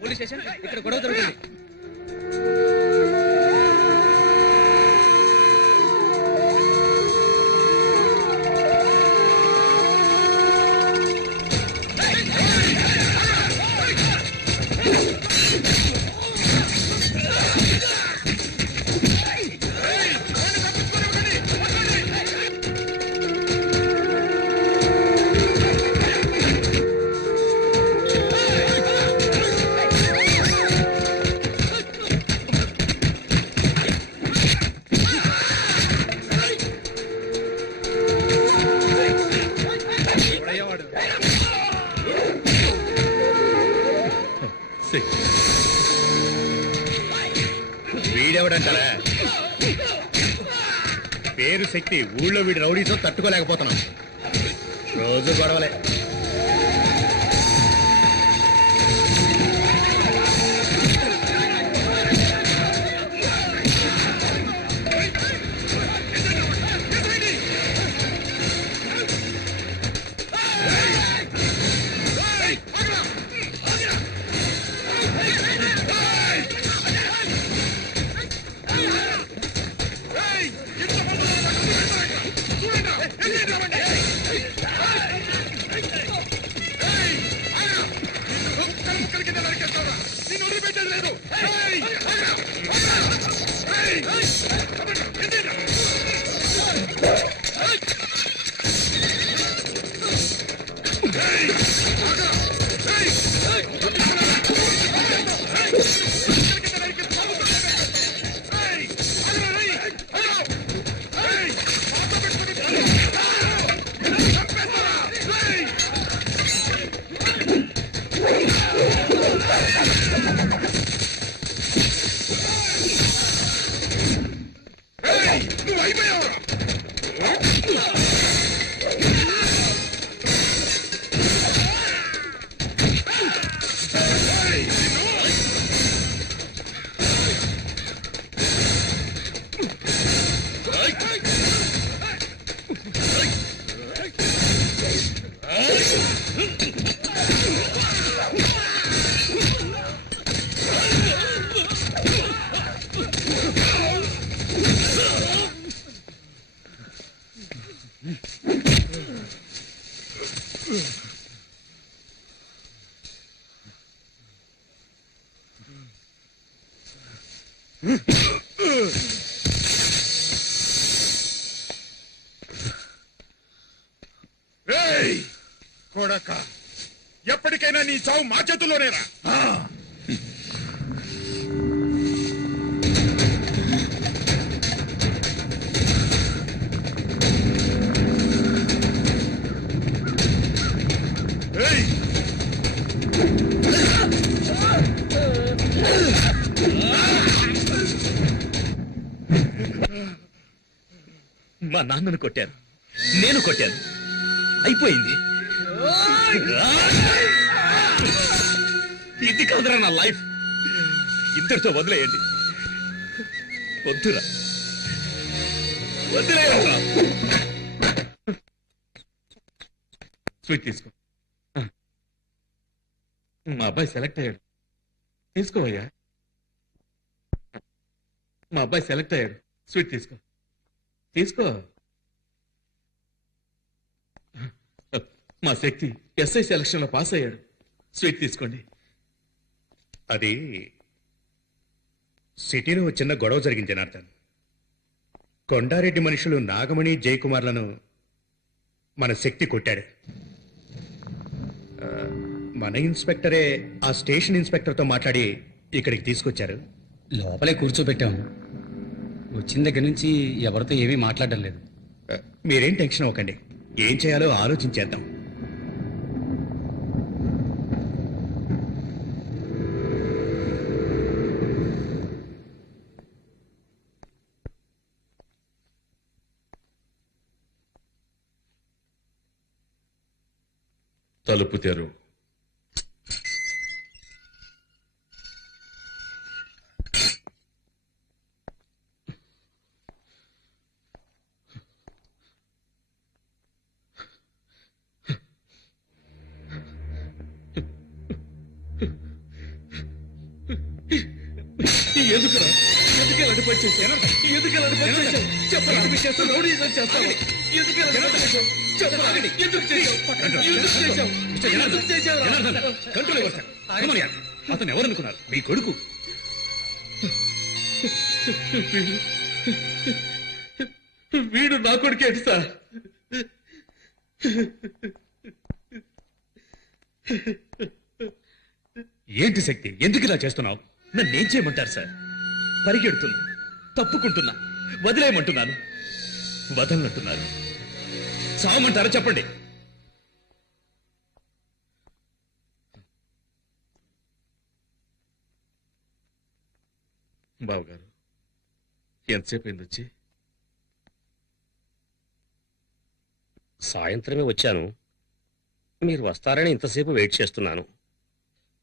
Police station ఇక్కడ గొడవ జరుగుతుంది. వీడెవడంటారా? పేరు శక్తి. ఊళ్ళో వీడి రౌడీతో తట్టుకోలేకపోతున్నాం. రోజు గొడవలే. కొడక, ఎప్పటికైనా నీ చావు మా చేతుల్లోనేరా. మా నాన్నను కొట్టారు, నేను కొట్టాను, అయిపోయింది. ఇది కాదురా నా లైఫ్. ఇంతటితో వదిలేయండి. వద్దురా, వదిలేయరా. స్వీట్ తీసుకో. మా అబ్బాయి సెలెక్ట్ అయ్యాడు. తీసుకోవయ్యా. మా అబ్బాయి సెలెక్ట్ అయ్యాడు. స్వీట్ తీసుకో, తీసుకో. మా శక్తి ఎస్ఐ సెలక్షన్ లో పాస్ అయ్యాడు. స్వీట్ తీసుకోండి. అది సిటీలో చిన్న గొడవ జరిగింది జనార్దన్. కొండారెడ్డి మనుషులు నాగమణి జయకుమార్లను మన శక్తి కొట్టాడు. మన ఇన్స్పెక్టరే ఆ స్టేషన్ ఇన్స్పెక్టర్తో మాట్లాడి ఇక్కడికి తీసుకొచ్చారు. లోపలే కూర్చోబెట్టాము. వచ్చిన దగ్గర నుంచి ఎవరితో ఏమీ మాట్లాడడం లేదు. మీరేం టెన్షన్ అవ్వకండి. ఏం చేయాలో ఆలోచించేద్దాం. తలుపు తెరు. ఎందుకురా ఎందుకు ఇలాంటి పని చేశావు? ఎందుకు ఇలాంటి పని చేశావు? చెప్పరా? రౌడీజం చేస్తావా? ఎందుకు ఇలాంటి పని చేశావు? చెప్పరా? ఎందుకు చేశావు? ఎందుకు చేశావు? ఎందుకు చేశావురా? కంట్రోల్ ఎవరు సార్? కమన్ యార్. అతను ఎవరనుకున్నారు? మీ కొడుకు. వీడు నా కొడుకేంటి సార్? ఏంటి శక్తి, ఎందుకు ఇలా చేస్తున్నావు? నన్ను ఏం చేయమంటారు సార్? పరిగెడుతున్నా, తప్పుకుంటున్నా, వదిలేయమంటున్నాను, వదలనంటున్నారు. చావమంటారా చెప్పండి. బావగారు ఎంతసేపు అయింది వచ్చి? సాయంత్రమే వచ్చాను. మీరు వస్తారని ఇంతసేపు వెయిట్ చేస్తున్నాను.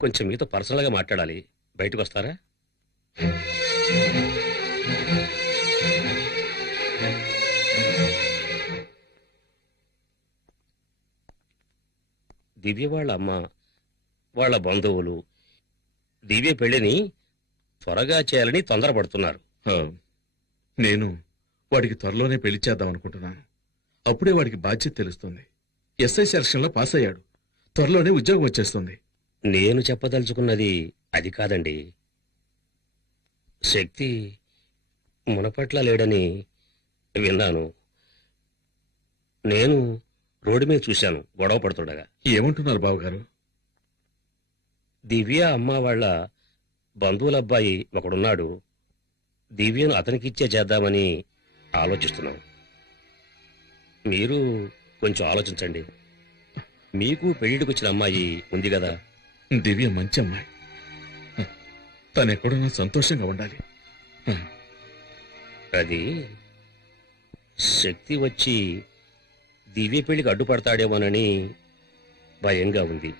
కొంచెం మీతో పర్సనల్గా మాట్లాడాలి. బయటకు వస్తారా? దివ్య వాళ్ళ అమ్మ, వాళ్ళ బంధువులు దివ్య పెళ్లిని త్వరగా చేయాలని తొందరపడుతున్నారు. నేను వాడికి త్వరలోనే పెళ్లి చేద్దాం అనుకుంటున్నాను. అప్పుడే వాడికి బాధ్యత తెలుస్తుంది. ఎస్ఐ సెలక్షన్ లో పాస్ అయ్యాడు. త్వరలోనే ఉద్యోగం వచ్చేస్తుంది. నేను చెప్పదలుచుకున్నది అది కాదండి. శక్తి మునపట్ల లేడని విన్నాను. నేను రోడ్డు మీద చూశాను గొడవ పడుతుండగా. ఏమంటున్నారు బావగారు? దివ్య అమ్మ వాళ్ళ బంధువుల అబ్బాయి ఒకడున్నాడు. దివ్యను అతనికిచ్చే చేద్దామని ఆలోచిస్తున్నాం. మీరు కొంచెం ఆలోచించండి. మీకు పెళ్లిడికి వచ్చిన అమ్మాయి ఉంది కదా. దివ్య మంచి అమ్మాయి. తను ఎక్కడున్నా సంతోషంగా ఉండాలి. అది శక్తి వచ్చి దివ్య పెళ్లికి అడ్డుపడతాడేమోనని భయంగా ఉంది.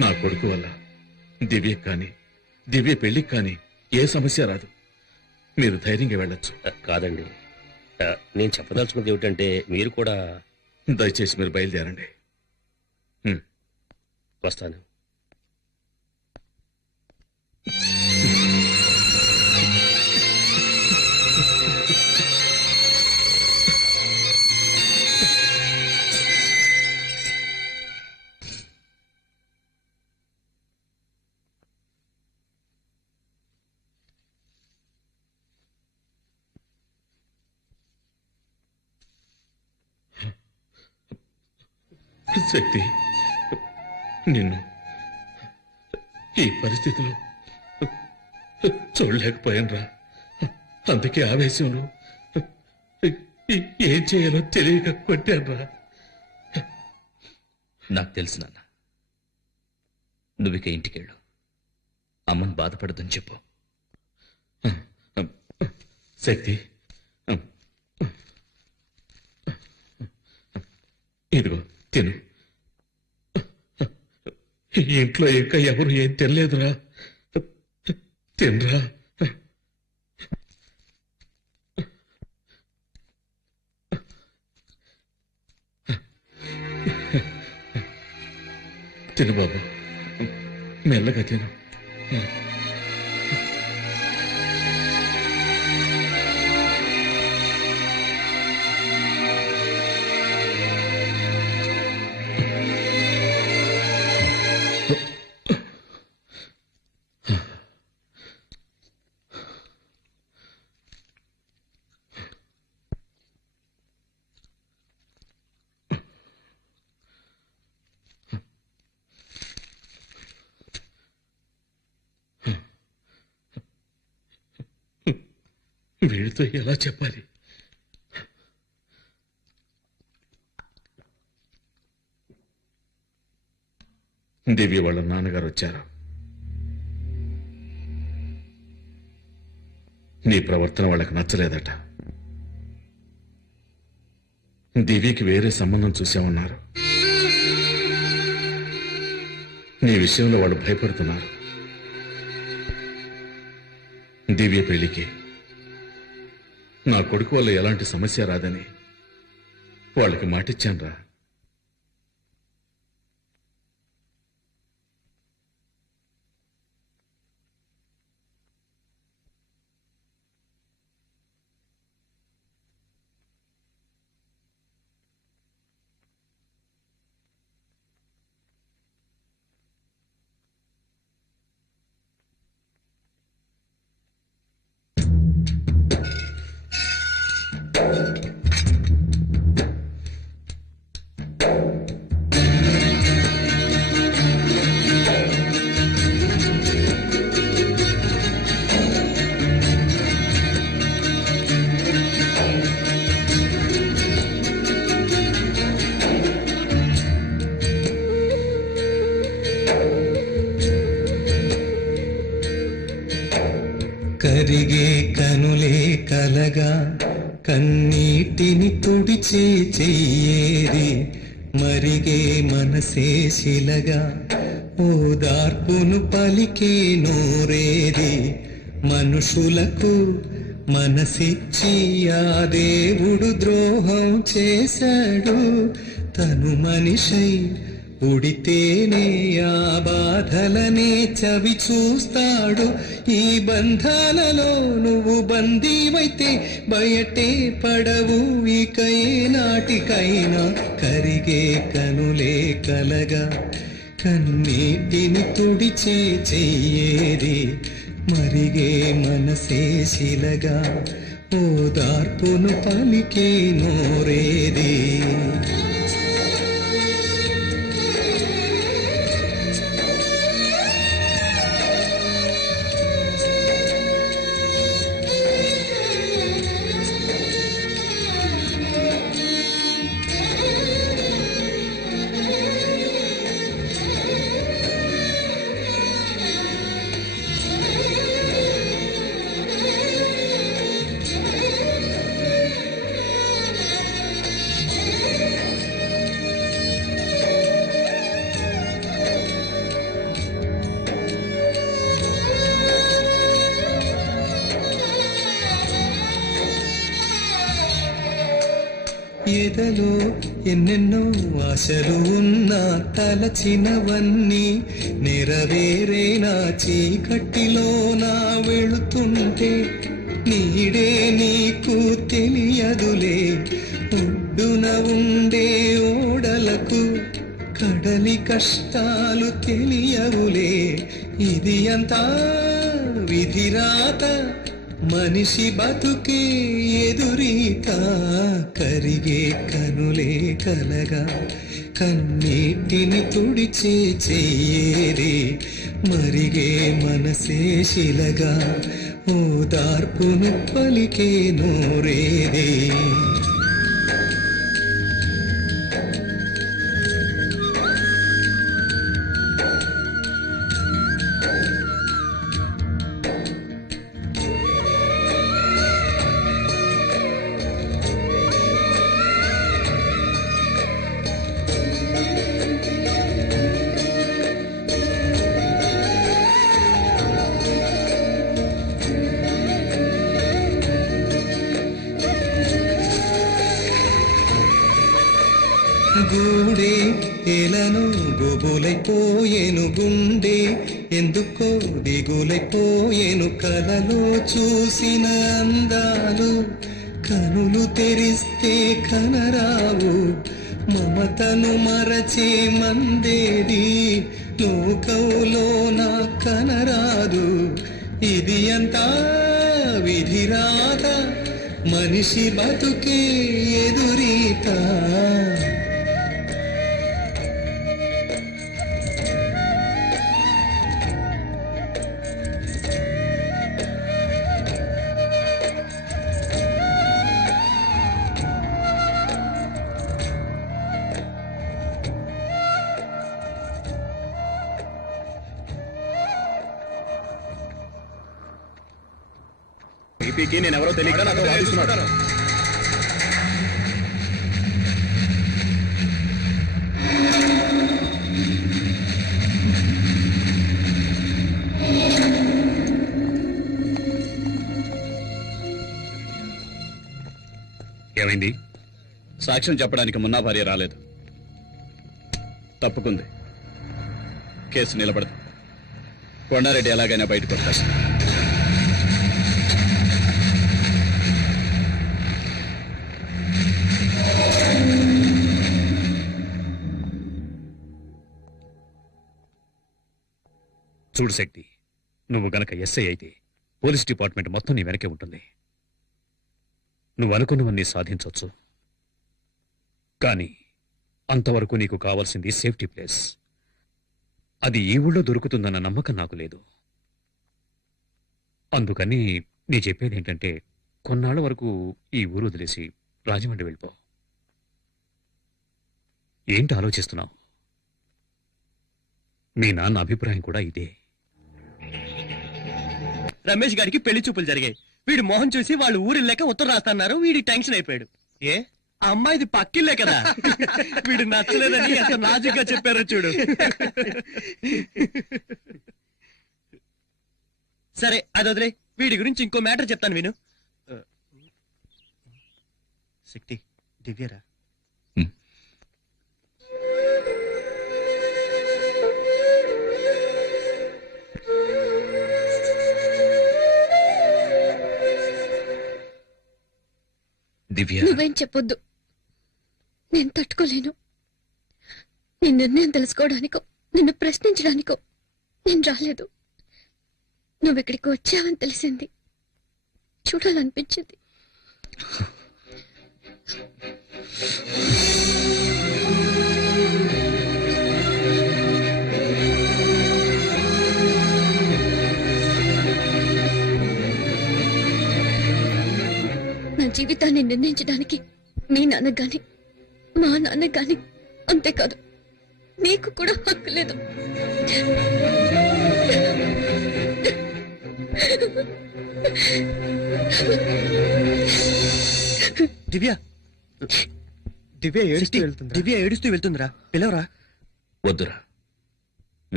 నా కొడుకు వల్ల దివ్యకి కానీ దివ్య పెళ్లికి కానీ ఏ సమస్య రాదు. మీరు ధైర్యంగా వెళ్ళొచ్చు. కాదండి, నేను చెప్పదలుచుకున్నది ఏమిటంటే మీరు కూడా. దయచేసి మీరు బయలుదేరండి. వస్తాను. శక్తి, నిన్ను ఈ పరిస్థితిలో చూడలేకపోయానురా. అందుకే ఆవేశంలో ఏం చేయాలో తెలియక కొట్టానురా. నాకు తెలుసు నాన్న. నువ్విక ఇంటికెళ్ళు. అమ్మను బాధపడదని చెప్పు. శక్తి, ఇదిగో తిను. ఇంట్లో ఇంకా ఎవరు ఏం తినలేదురా. తినరా. తిను బాబు, మెల్లగా తిను. వీడితో ఎలా చెప్పాలి? దివ్య వాళ్ళ నాన్నగారు వచ్చారు. నీ ప్రవర్తన వాళ్ళకి నచ్చలేదట. దివ్యకి వేరే సంబంధం చూసామన్నారు. నీ విషయంలో వాళ్ళు భయపడుతున్నారు. దివ్య పెళ్లికి నా కొడుకు వల్ల ఎలాంటి సమస్య రాదని వాళ్ళకి మాటిచ్చానురా. కరిగే కనులే కలగా కన్నీటిని తుడిచే చెయ్యేది, మరిగే మనసే శిలగా ఓదార్పును పలికే నోరేది. మనుషులకు మనసిచ్చి ఆ దేవుడు ద్రోహం చేశాడు, తను మనిషై ఉడితేనే ఆ బాధలనే చవి చూస్తాడు. ఈ బంధాలలో నువ్వు బందీవైతే బయటే పడవు ఇక ఏనాటికైనా. కరిగే కనులే కలగా కన్నీటిని తుడిచే చెయ్యేది, మరిగే మనసే శిలగా ఓదార్పును పలికే నోరేది. ఎదలో ఎన్నెన్నో ఆశలు ఉన్నా తలచినవన్నీ నెరవేరేనా. చీకటిలో నా వెళుతుంటే నీడే నీకు తెలియదులే. ఒడ్డున ఉండే ఓడలకు కడలి కష్టాలు తెలియవులే. ఇది అంతా విధిరాత, మనిషి బతుకే ఎదురీత. కరిగే కనులే కలగా కన్నీటిని తుడిచే చెయ్యేది, మరిగే మనసే శిలగా ఓదార్పును పలికే నోరేది. గూడే ఎలను గోబులైపోయేను, గుండె ఎందుకో దిగులైపోయేను. కలలో చూసిన అందాలు కనులు తెరిస్తే కనరావు. మమతను మరచే మందేది లోకంలో నా కనరాదు. ఇది అంతా విధిరాత, మనిషి బతుకే ఎదురీత. ఈపీకి నేనెవరో తెలియక నాతో వాదిస్తున్నాడు. ఏమైంది? సాక్ష్యం చెప్పడానికి మున్నా భార్య రాలేదు, తప్పుకుంది. కేసు నిలబడదు. కొండారెడ్డి ఎలాగైనా బయటకు వస్తారు. చూడు శక్తి, నువ్వు గనక ఎస్ఐ అయితే పోలీస్ డిపార్ట్మెంట్ మొత్తం నీ వెనకే ఉంటుంది. నువ్వు అనుకున్నవన్నీ సాధించవచ్చు. కానీ అంతవరకు నీకు కావాల్సింది సేఫ్టీ ప్లేస్. అది ఈ ఊళ్ళో దొరుకుతుందన్న నమ్మకం నాకు లేదు. అందుకని నీ చెప్పేది ఏంటంటే కొన్నాళ్ల వరకు ఈ ఊరు వదిలేసి రాజమండ్రి వెళ్ళిపో. ఏంటి ఆలోచిస్తున్నావు? మీ నాన్న అభిప్రాయం కూడా ఇదే. రమేష్ గారికి పెళ్లి చూపులు జరిగాయి. వీడు మొహం చూసి వాళ్ళు ఊరిల్లేక ఉత్తరం రాస్తున్నారు. వీడి టెన్షన్ అయిపోయాడు. ఏ ఆ అమ్మాయిది పక్కిల్లే కదా. వీడు నచ్చలేదని ఎంత నాజుగా చెప్పారో చూడు. సరే అది వదిలే, వీడి గురించి ఇంకో మ్యాటర్ చెప్తాను విను. శక్తి, దివ్యరా? దివ్య, నువ్వేం చెప్పొద్దు, నేను తట్టుకోలేను. నీ నిర్ణయం తెలుసుకోవడానికో నిన్ను ప్రశ్నించడానికో నేను రాలేదు. నువ్వెక్కడికి వచ్చావని తెలిసింది, చూడాలనిపించింది. నా జీవితాన్ని నిర్ణయించడానికి మీ నాన్నకు గాని మా నాన్నకు గాని, అంతేకాదు నీకు కూడా హక్కు లేదు. దివ్య, దివ్య ఏడుస్తూ వెళ్తుందిరా, పిలవరా. వద్దురా,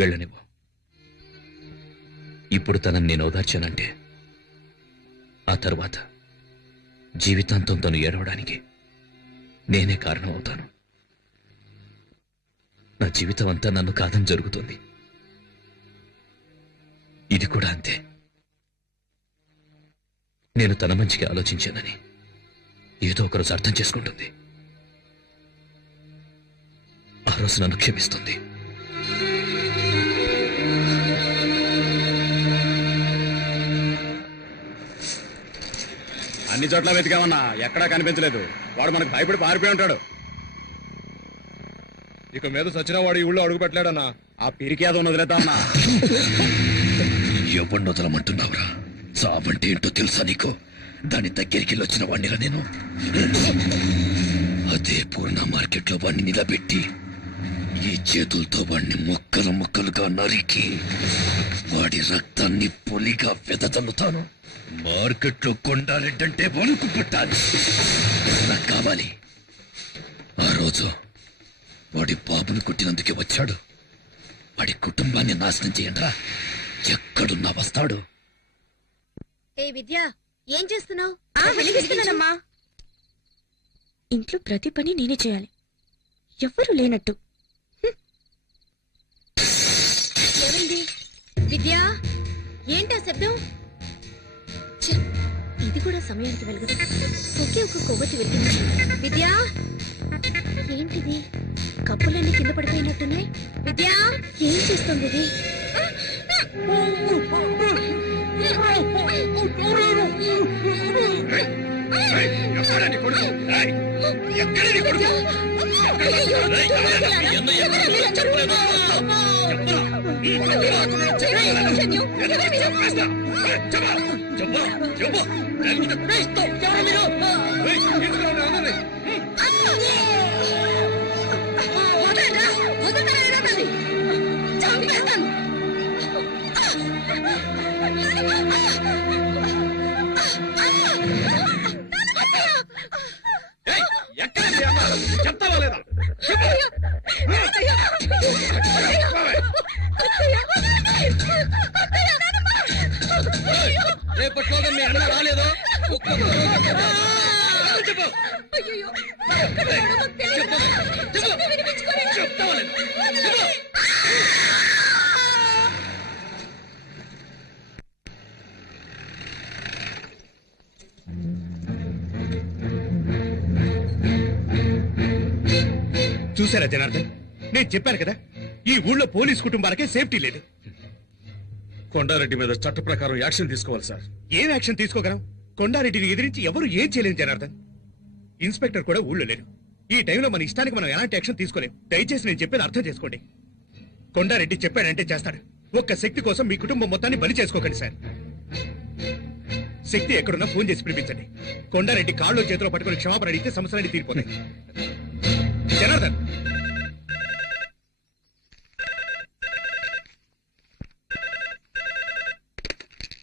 వెళ్ళనివ్వు. ఇప్పుడు తనని నేను ఓదార్చానంటే ఆ తర్వాత జీవితాంతం తను ఏడవడానికి నేనే కారణం అవుతాను. నా జీవితం అంతా నన్ను కాదని జరుగుతుంది. ఇది కూడా అంతే. నేను తన మంచికి ఆలోచించానని ఏదో ఒకరోజు అర్థం చేసుకుంటుంది. ఆ రోజు నన్ను క్షమిస్తుంది. అన్ని చోట్ల వెతికామన్నా, ఎక్కడా కనిపించలేదు. వాడు మనకు భయపడి పారిపోయి ఉంటాడు. ఇక మీద సచిన వాడు ఈ ఊళ్ళో అడుగు పెట్టలేడన్నా. ఆ పిరికేదో వదిలేద్దామన్నా. ఎవరిని వదలమంటున్నావురా? సావంటే ఏంటో తెలుసా నీకు? దాని దగ్గరికి వచ్చిన వాడినిరా నేను. అదే పూర్ణ మార్కెట్లో వాడిని నిలబెట్టి ఈ చేతులతో వాడిని ముక్కలు ముక్కలుగా నరికి వాడి రక్తాన్ని పొలిగా వెదజల్లుతాను. మార్కెట్లో కొండారెడ్డంటే వణుకు పుట్టాలి. నాకు కావాలి. ఆ రోజు వాడి బాబును కుట్టినందుకే వచ్చాడు. వాడి కుటుంబాన్ని నాశనం చేయండిరా. ఎక్కడున్నా వస్తాడు. ఏ విద్య, ఏం చేస్తున్నావు? వెలిగిస్తున్నానమ్మా. ఇంట్లో ప్రతి పని నేనే చేయాలి, ఎవ్వరూ లేనట్టు. ఏమైంది విద్య? ఏంటా శబ్దం? ఇది కూడా సమయానికి వెలగదు. ఒకే ఒక కొవ్వొత్తి వెలిగింది. విద్య, ఏంటిది? కప్పులన్నీ కింద పడిపోయినట్టున్నాయి. విద్య, ఏం చేస్తుంది ఇది? చెప్తావా లేదా? రేపట్లోగా మీ అన్న రాలేదో చెప్పు. చూసారా జనార్దన్, నేను చెప్పాను కదా ఈ ఊళ్ళో పోలీస్ కుటుంబాలకే సేఫ్టీ లేదు. కొండారెడ్డి మీద చట్ట ప్రకారం యాక్షన్ తీసుకోవాలి సార్. ఏం యాక్షన్ తీసుకోగలం? కొండారెడ్డిని ఎదిరించి ఎవరు ఏం చేయలేరు జనార్దన్. ఇన్స్పెక్టర్ కూడా ఊళ్ళో లేరు. ఈ టైంలో మన ఇష్టానికి మనం ఎలాంటి యాక్షన్ తీసుకోలేం. దయచేసి నేను చెప్పేది అర్థం చేసుకోండి. కొండారెడ్డి చెప్పాడంటే చేస్తాడు. ఒక్క శక్తి కోసం మీ కుటుంబం మొత్తాన్ని బలి చేసుకోకండి సార్. శక్తి ఎక్కడున్నా ఫోన్ చేసి పిలిపించండి. కొండారెడ్డి కాళ్ళు చేతిలో పట్టుకుని క్షమాపణ అడిగితే సమస్యలన్నీ తీరిపోతాయి. జనార్దన్,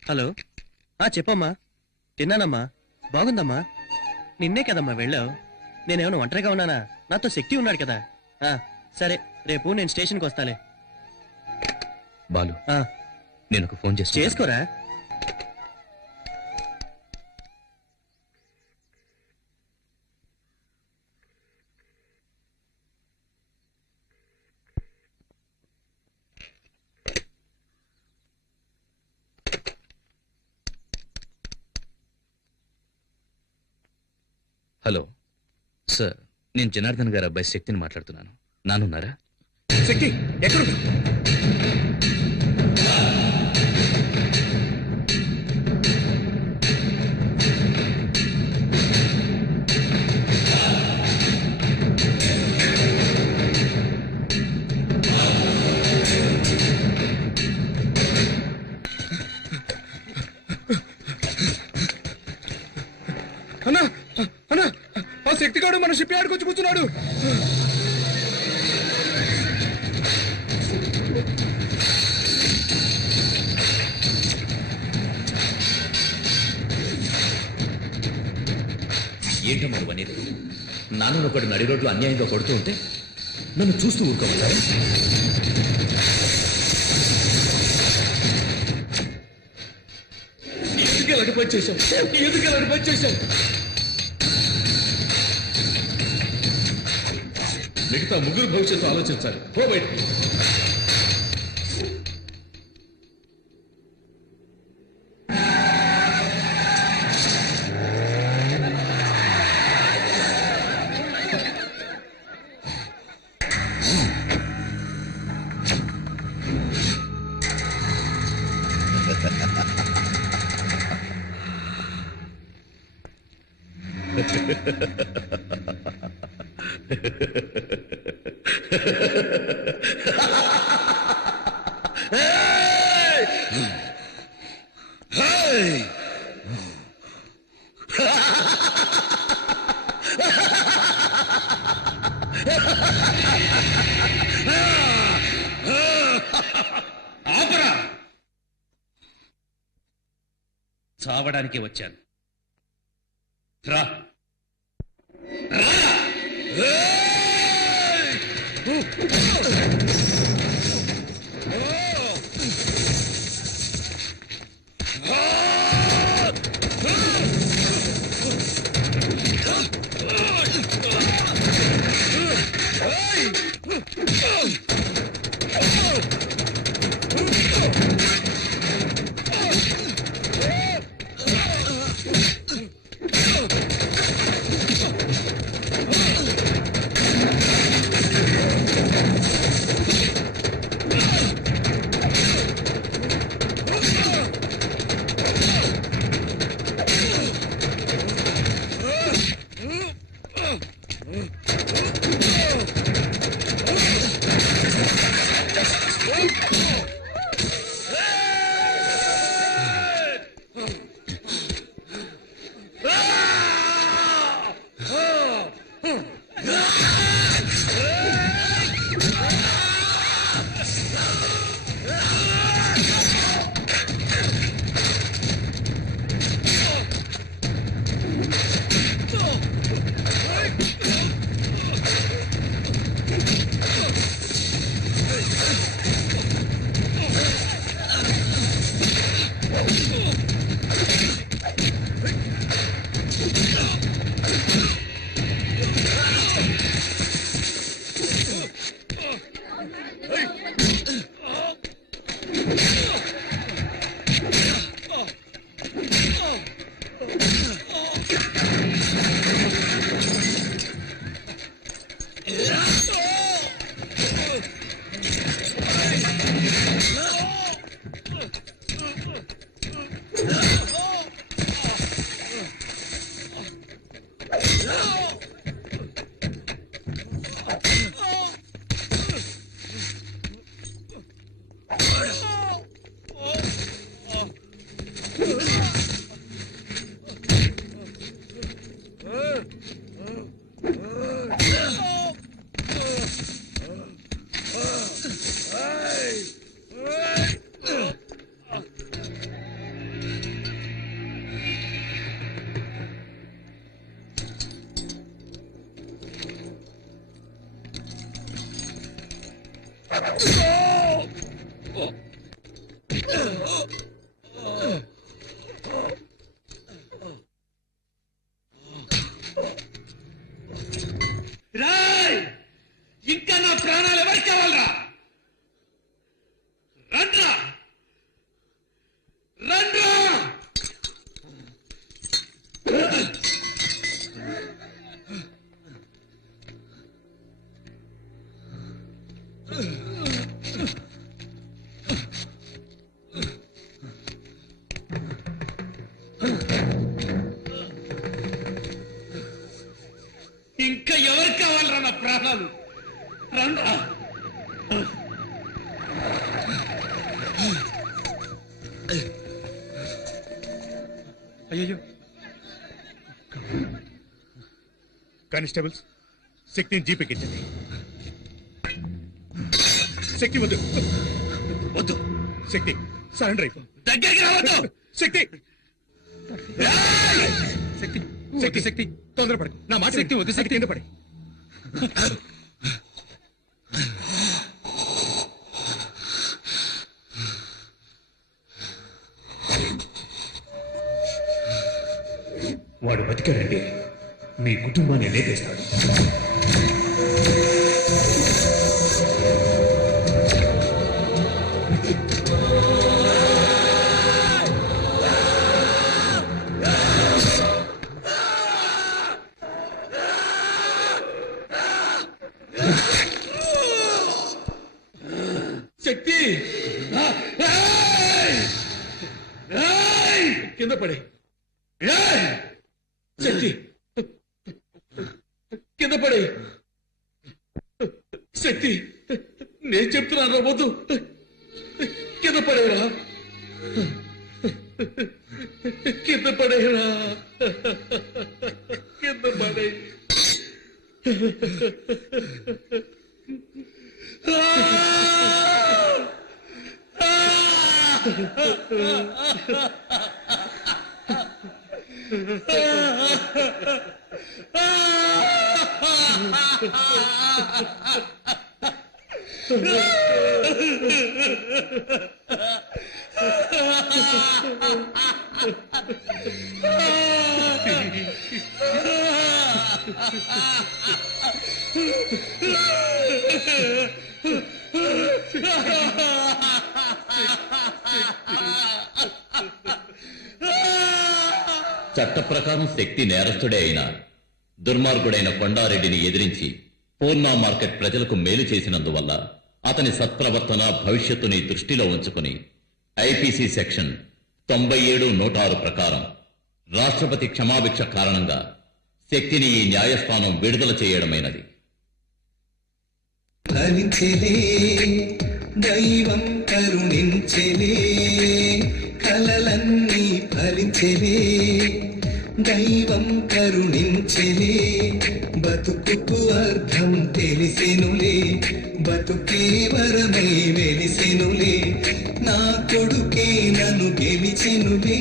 హలో. చెప్పమ్మా. తిన్నానమ్మా. బాగుందమ్మా. నిన్నే కదమ్మా వెళ్ళావు. నేనేమైనా ఒంటరిగా ఉన్నానా? నాతో శక్తి ఉన్నాడు కదా. సరే, రేపు నేను స్టేషన్కి వస్తాలే. బాలు, నేను ఒక ఫోన్ చేసుకోరా. హలో సార్, నేను జనార్దన్ గారి అబ్బాయి శక్తిని మాట్లాడుతున్నాను. నానున్నారా? శక్తి ఎక్కడు? అన్నా అన్నా, ఆ శక్తిగాడు మన షిప్ యార్డ్కి వచ్చి కూర్చున్నాడు. ఏంటమ్మా అనేది? నాన్న ఒకటి నడి రోడ్లు అన్యాయంగా కొడుతూ ఉంటే నన్ను చూస్తూ ఊరుకోమంటారు? ఎందుకు ఇలాంటి పని చేశావు? ఎందుకు ఇలాంటి పని చేశావు? మిగతా ముగ్గురు భవిష్యత్తు ఆలోచించాలి. పో బయటికి. చావడానికి వచ్చాను. రా. రాయ్ ఇంకా నా ప్రాణాలు ఎవరు కావాలరా రండ్రా రండ్రా ఇంకా ఎవరు కావాలరా నా ప్రాణాలు రండ్రా అయ్యో కానిస్టేబుల్స్ శక్తిని జీపెక్కించండి. శక్తి వద్దు వద్దు శక్తి సరెండర్ అయిపో. దగ్గరికి రావద్దు శక్తి శక్తి శక్తి శక్తి తొందరపడకు నా మాట శక్తి వద్దు శక్తి ఎండ పడి వాడు బతికాడంటే మీ కుటుంబాన్ని లేపేస్తాడు. శక్తి కింద పడే శక్తి కింద పడే శక్తి నేను చెప్తున్నాను వద్దు కింద పడేరా కింద పడేరా కింద పడే చట్ట ప్రకారం శక్తి నేరస్తుడే అయిన దుర్మార్గుడైన కొండారెడ్డిని ఎదిరించి పూర్ణ మార్కెట్ ప్రజలకు మేలు చేసినందువల్ల అతని సత్ప్రవర్తన భవిష్యత్తుని దృష్టిలో ఉంచుకుని ఐపీసీ సెక్షన్ 97(106) ప్రకారం రాష్ట్రపతి క్షమాభిక్ష కారణంగా శక్తిని ఈ న్యాయస్థానం విడుదల చేయడమైనది. ఫలించెలే దైవం కరుణించెలే కలలన్నీ ఫలించెలే దైవం కరుణించెలే బతుకుకు అర్థం తెలిసెనులే బతుకే వరమై వెలిసెనులే నా కొడుకే నన్ను గెలిచెనులే